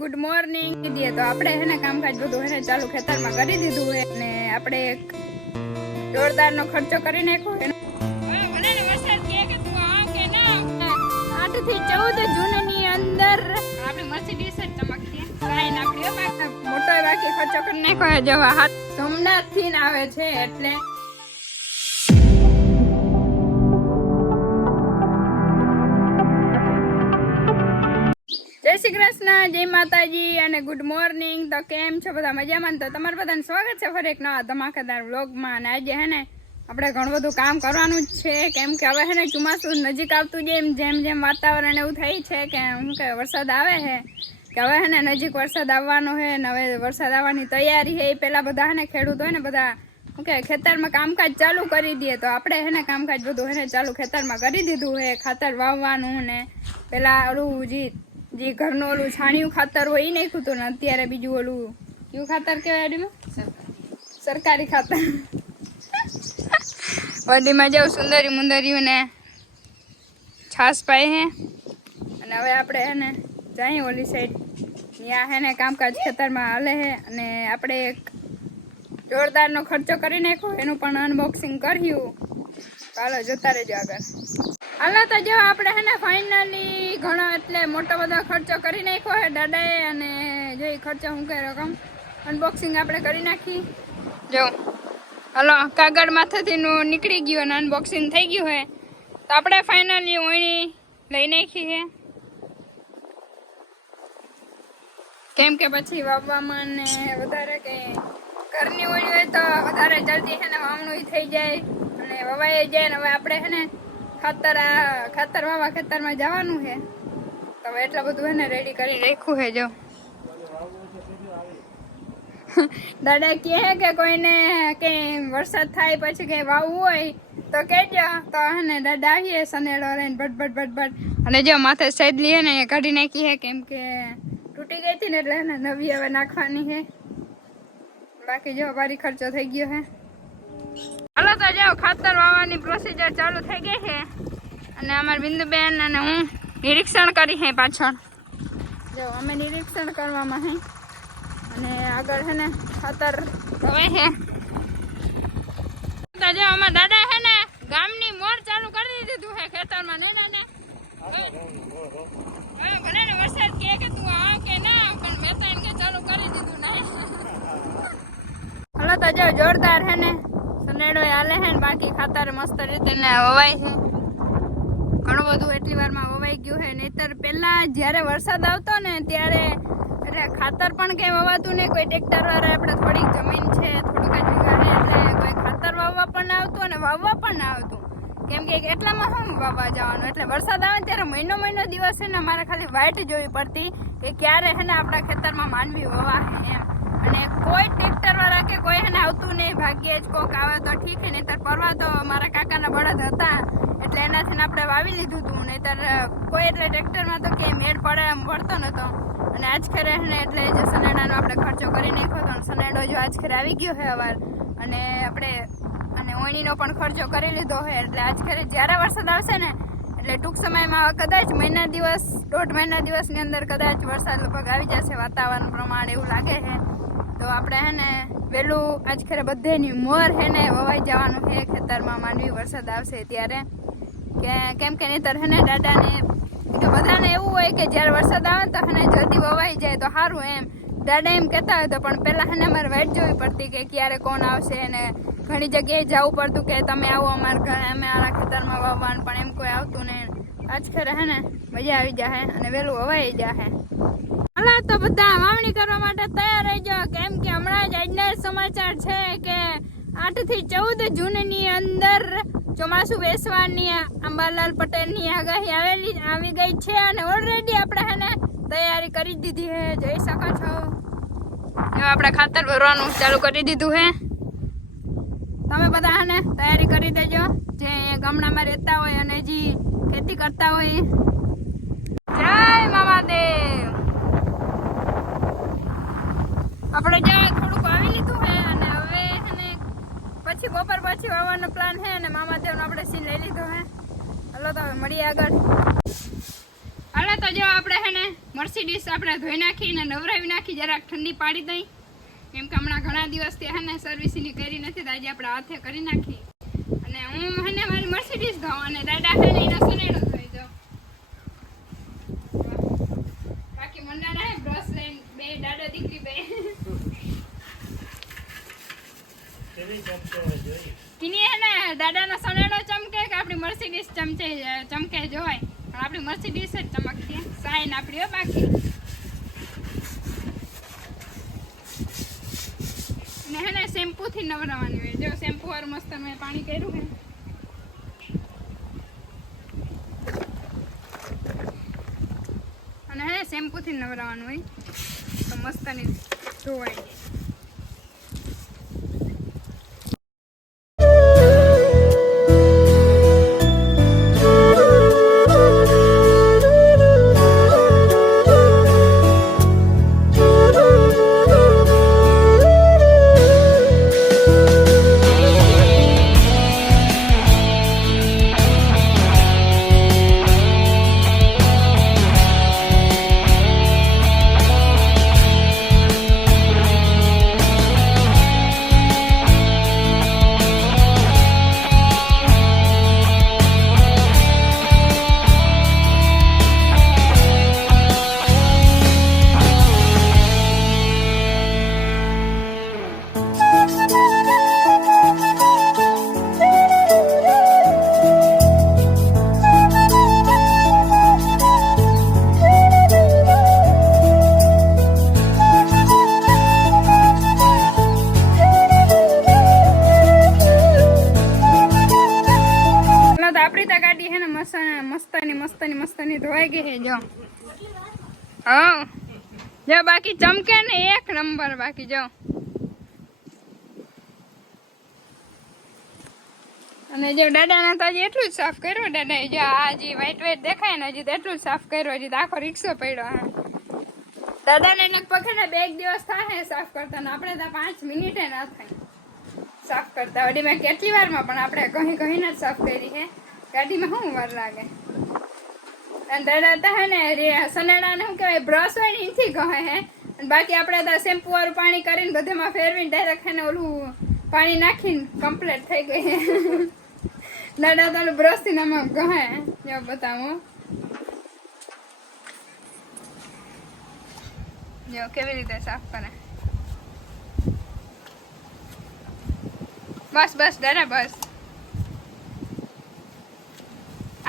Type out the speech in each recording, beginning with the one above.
Good morning દીદી તો આપણે હે ને કામકાજ બધું હે ને ચાલુ ખેતરમાં કરી દીધું હે અને આપણે એક જોરદારનો ખર્ચો કરી નાખ્યો હે. ભલે ને વરસાદ કે તું આવ કે ના 8 થી 14 જૂનની અંદર આપણે મર્સિડીઝ જ ચમકતી કાઈ નાખ્યો મોટો બાકી ખર્ચો કરી નાખ્યો જો હાથ સોમનાથ થી આવે છે એટલે જય શ્રી કૃષ્ણ, જય માતાજી અને ગુડ મોર્નિંગ. તો કેમ છો બધા? મજામાં? તો તમારું બધાને સ્વાગત છે ફરી એક નવા ધમાકેદાર વ્લોગમાં. અને આજે હે ને આપણે ઘણું બધું કામ કરવાનું જ છે, કેમ કે હવે હે ને ચોમાસું નજીક આવતું જેમ જેમ વાતાવરણ એવું થાય છે કે શું કે વરસાદ આવે છે કે હવે હે ને નજીક વરસાદ આવવાનો છે ને હવે વરસાદ આવવાની તૈયારી છે. એ પહેલાં બધા હે ને ખેડૂતો હોય ને બધા શું કે ખેતરમાં કામકાજ ચાલુ કરી દઈએ. તો આપણે હે ને કામકાજ બધું હે ને ચાલુ ખેતરમાં કરી દીધું છે. ખાતર વાવવાનું ને પહેલાં ઓલું જે ઘરનું ઓલું છાણિયું ખાતર હોય એ નાખ્યું હતું ને અત્યારે બીજું ઓલું કયું ખાતર કહેવાય અડીમાં? સરકારી ખાતર. વડીમાં જાઉં સુંદરી મુંદરીયું ને છાસ પાય હે. અને હવે આપણે હે ને જઈએ ઓલી સાઈડ, ત્યાં હે ને કામકાજ ખેતરમાં હાલે છે અને આપણે એક જોરદારનો ખર્ચો કરી નાખ્યો એનું પણ અનબોક્સિંગ કર્યું. ચાલો જોતા રહેજો આગળ. હાલો તો જો આપણે હે ને ફાઇનલી ઘણો એટલે મોટો બધો ખર્ચો કરી નાખ્યો છે દાદાએ. અને જો એ ખર્ચો શું કહે રકમ અનબોક્સિંગ આપણે કરી નાખી. જો હલો કાગળ માથેથી નીકળી ગયું અને અનબોક્સિંગ થઈ ગયું છે. તો આપણે ફાઇનલી ઓયણી લઈ નાખી છે, કેમ કે પછી વાવવામાં ને વધારે કે ઘરની ઓયણી હોય તો વધારે જલ્દી છે ને વાવણું થઈ જાય અને વવાઈ જાય. ને હવે આપણે છે ને ખાતર વાવા ખેતરમાં જવાનું છે તો હવે એટલું બધું છે ને રેડી કરી રાખ્યું છે. જો દાદા કહે કે કોઈને કે વરસાદ થાય પછી કઈ વાવવું હોય તો કહેજો. તો હે ને દાદા આવીએ સનેડો લઈને ભટ. અને જો માથે સૈદલી હે ને એ કાઢી નાખી છે, કેમ કે તૂટી ગઈ હતી ને એટલે ને નવી હવે નાખવાની છે. બાકી જો ભારી ખર્ચો થઈ ગયો છે. હાલો તો જાઓ ખાતર વાવવાની પ્રોસીજર ચાલુ થઈ ગઈ છે અને અમારી બિંદુબેન અને હું નિરીક્ષણ કરી છે પાછળ. જો અમે નિરીક્ષણ કરવામાં હે અને આગળ છે ને ખાતર હવે છે. તો જો અમારા દાદા છે ને ગામની મોર ચાલુ કરી દીધું છે ખેતરમાં. ને ભલે ને વરસાદ કે તું આવ કે ના આવ પણ મેં તો એમ કે ચાલુ કરી દીધું ને. હાલો તો જો જોરદાર છે ને સનેડો હાલે છે ને બાકી ખાતર મસ્ત રીતે ને વવાય છે. ઘણું બધું એટલી વારમાં વવાઈ ગયું છે. નહીતર પહેલા જ્યારે વરસાદ આવતો ને ત્યારે એટલે ખાતર પણ કંઈ વવાતું નહીં. કોઈ ટ્રેક્ટર વાળા આપણે થોડીક જમીન છે થોડુંક જ વીઘાને એટલે કોઈ ખાતર વાવવા પણ ના આવતું અને વાવવા પણ ના આવતું, કેમ કે એટલામાં શું વાવવા જવાનું. એટલે વરસાદ આવે ત્યારે મહિનો દિવસ છે ને મારે ખાલી વાઇટ જોવી પડતી કે ક્યારે છે ને આપણા ખેતરમાં માંડવી વવા એમ. અને કોઈ ટ્રેક્ટર વાળા કે કોઈ એને આવતું નહીં. ભાગ્યે જ કોક આવે તો ઠીક છે, નહીતર પરવા તો મારા કાકાના બળદ હતા એટલે એનાથી આપણે વાવી લીધું હતું. નહીતર કોઈ એટલે ટ્રેક્ટરમાં તો કે મેળ પડે એમ પડતો નહોતો. અને આજખરે ને એટલે જે સનેડાનો આપણે ખર્ચો કરી નાખ્યો હતો. સનેડો જો આજખરે આવી ગયો છે અવાર અને આપણે અને ઓયણીનો પણ ખર્ચો કરી લીધો છે. એટલે આજખરે જ્યારે વરસાદ આવશે ને એટલે ટૂંક સમયમાં કદાચ દોઢ મહિના દિવસની અંદર કદાચ વરસાદ લગભગ આવી જશે. વાતાવરણ પ્રમાણે એવું લાગે છે. તો આપણે હે ને વહેલું આજખરે બધેની મોર હે ને વવાઈ જવાનું છે ખેતરમાં માંડવી વરસાદ આવશે ત્યારે. કેમ કે નહીતર હે ને દાદાને કે બધાને એવું હોય કે જ્યારે વરસાદ આવે તો હે ને જલ્દી વવાઈ જાય તો સારું એમ. દાદા એમ કહેતા હોય તો પણ પહેલાં હે ને અમારે વાઇટ જોવી પડતી કે ક્યારે કોણ આવશે. અને ઘણી જગ્યાએ જવું પડતું કે તમે આવો અમારા ઘરે અમે આ ખેતરમાં વાવવાનું, પણ એમ કોઈ આવતું નહીં. આજખરે હે ને મજા આવી જાય અને વહેલું વવાઈ જાય. હાલો તો બધા વાવણી કરવા માટે તૈયાર રહી જાઓ, કેમ કે હમણાં જ આજના સમાચાર છે કે 8 થી 14 જૂનની અંદર ચોમાસું બેસવાની અંબાલાલ પટેલની આગાહી આવી ગઈ છે. અને ઓલરેડી આપણે હે ને તૈયારી કરી દીધી છે, જોઈ શકો છો. આપણે ખાતર ભરવાનું ચાલુ કરી દીધું છે. તમે બધા હે ને તૈયારી કરી દેજો જે ગામડામાં રહેતા હોય અને હજી ખેતી કરતા હોય. જય મામાદેવ. આપણે જાય થોડુંક વાવી લીધું છે અને હવે હે ને પછી બપોર પછી વાવવાનો પ્લાન છે. અને મામાદેવનો આપણે સીન લઈ લીધો છે. હાલો તો હવે મળીએ આગળ. હાલો હાલો તો જો આપણે હે ને મર્સિડીઝ આપણે ધોઈ નાખી ને નવરાવી નાખી, જરાક ઠંડી પાડી દઈ, કેમ કે હમણાં ઘણા દિવસથી હે ને સર્વિસની કરી નથી, તો આજે આપણે હાથે કરી નાખી. અને હું હે ને મારી મર્સિડીઝ ધોઉં અને દાદા હે ને એનો સનેડો ધોઈ દો. બાકી મંડાણા હે બ્રશ લઈને બે દાદા દીકરી બે કિની હે ને દાદાનો સનેડો ચમકે કે આપણી મર્સિડીઝ ચમકે જોય, પણ આપણી મર્સિડીઝ જ ચમકતી, સાઈન આપણી હો. બાકી ને હે ને શેમ્પુ થી નવરાવાની હોય. જો શેમ્પુ વાર મસ્ત મેં પાણી કર્યું હે, અને હે શેમ્પુ થી નવરાવાનું હોય તો મસ્ત ની ધોવાઈ જાય. મસ્તની ધોવાઈ ગઈ છે જો. હા જો બાકી ચમકે ને એક નંબર. બાકી જો અને જો દાદાને તો હજી એટલું જ સાફ કર્યું. દાદાએ જો આ જે વ્હાઈટ વ્હાઈટ દેખાય ને હજી તો એટલું જ સાફ કર્યું. હજી તો આખો રિક્ષો પડ્યો. હા દાદાને લગભગ ને 2 દિવસ થાય સાફ કરતા, ને આપણે તો 5 મિનિટે ના થાય સાફ કરતા. વળી મેં કેટલી વારમાં પણ આપણે કહીને જ સાફ કરી છે. ગાડીમાં શું વાર લાગે. અને દાદા તો હે ને સનેડા ને શું કહેવાય બ્રશ હોય ને એથી કહે હે, અને બાકી આપણે તો શેમ્પુ વાળું પાણી કરીને બધામાં ફેરવીને ડાયરેક્ટ હે ને ઓલું પાણી નાખીને કમ્પ્લીટ થઈ ગઈ હે. દાદા તો ઓલું બ્રશ થી આમાં કહે. જો બતાવો જો કેવી રીતે સાફ કરે. બસ બસ દાદા બસ.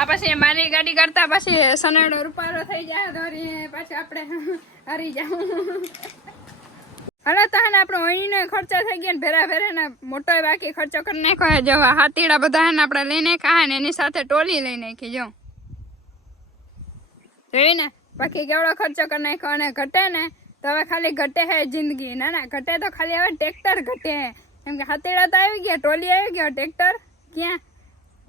આ પછી મારી ગાડી કરતા પછી સનેડો રૂપારો થઈ જાય તો પાછું આપણે હારી જાવ. હાલો તો હે ને આપણો અહીંનો ખર્ચો થઈ ગયો ને ભેરા ભેરા ને મોટો બાકી ખર્ચો કરી નાખ્યો. જો હાથીડા બધા હે ને આપણે લઈને ખાય ને એની સાથે ટોલી લઈ નાખી. જો જોઈ ને બાકી કેવડો ખર્ચો કરી નાખ્યો. અને ઘટે ને તો હવે ખાલી ઘટે હે જિંદગી. ના ના ઘટે તો ખાલી હવે ટ્રેક્ટર ઘટે હે, કેમ કે હાથીડા તો આવી ગયા, ટોલી આવી ગયો, ટ્રેક્ટર ક્યાં.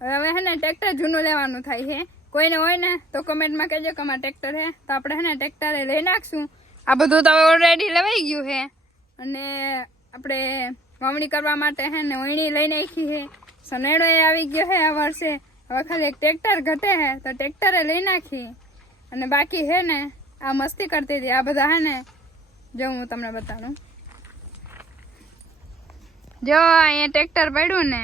હવે હે ને ટ્રેક્ટર જૂનું લેવાનું થાય છે. કોઈને હોય ને તો કમેન્ટમાં કહેજો કે અમારે ટ્રેક્ટર છે, તો આપણે હે ને ટ્રેક્ટરે લઈ નાખશું. આ બધું તો ઓલરેડી લેવાઈ ગયું છે. અને આપણે વાવણી કરવા માટે હે ને ઓયણી લઈ નાખી છે. સનેડો એ આવી ગયો છે આ વર્ષે. હવે ખાલી એક ટ્રેક્ટર ઘટે છે તો ટ્રેક્ટરે લઈ નાખી. અને બાકી છે ને આ મસ્તી કરતી હતી. આ બધા હે ને જો હું તમને બતાવું. જો અહીંયા ટ્રેક્ટર પડ્યું ને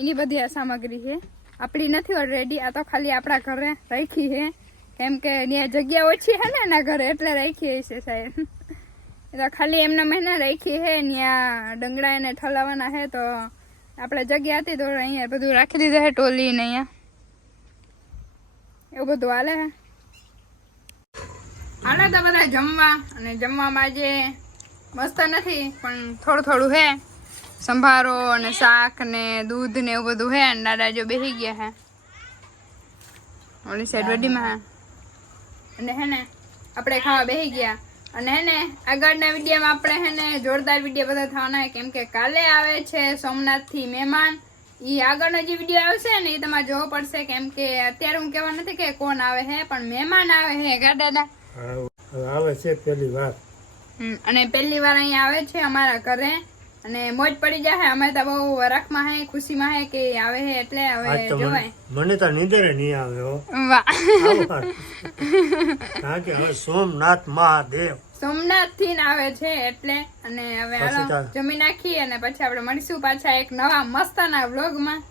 એની બધી આ સામગ્રી છે. આપણી નથી ઓલરેડી, આ તો ખાલી આપણા ઘરે રાખી છે, કેમ કે ત્યાં જગ્યા ઓછી છે ને એના ઘરે એટલે રાખી છે સાહેબ. એટલે ખાલી એમના મહિના રાખી છે. ત્યાં ડંગડા એને ઠલાવવાના છે તો આપણે જગ્યા હતી તો અહીંયા બધું રાખી દીધું છે, ટોલી ને અહીંયા એવું બધું હાલે છે. હાલો તો બધા જમવા. અને જમવામાં જે મસ્ત નથી પણ થોડું થોડું છે. સંભારો અને શાક ને દૂધ ને એવું બધું હે. અને દાદા જો બેસી ગયા હે ઓલી સાઈડ વડીમાં. અને હે ને આપણે ખાવા બેસી ગયા. અને હે ને આગળના વિડીયોમાં આપણે હે ને જોરદાર વિડીયો બધા થવાના છે, કેમ કે કાલે આવે છે સોમનાથથી મહેમાન. એ આગળનો જે વિડીયો આવશે ને એ તમારે જોવો પડશે, કેમ કે અત્યારે હું કહેવા નથી કે કોણ આવે છે, પણ મહેમાન આવે છે. દાદા આવે છે પહેલી વાર. અને પહેલી વાર અહીંયા આવે છે અમારા ઘરે. અને મોજ પડી જાય. અમે તો બહુ વરખમાં હે, ખુશીમાં હે કે આવે હે એટલે હવે જોવાય. મને તો નીંદરે નહીં આવે હો. વાહ. કારણ કે હવે સોમનાથ મહાદેવ સોમનાથ થી આવે છે એટલે. અને હવે હાલો જમી નાખીએ અને પછી આપણે મળીશું પાછા એક નવા મસ્તના વ્લોગમાં.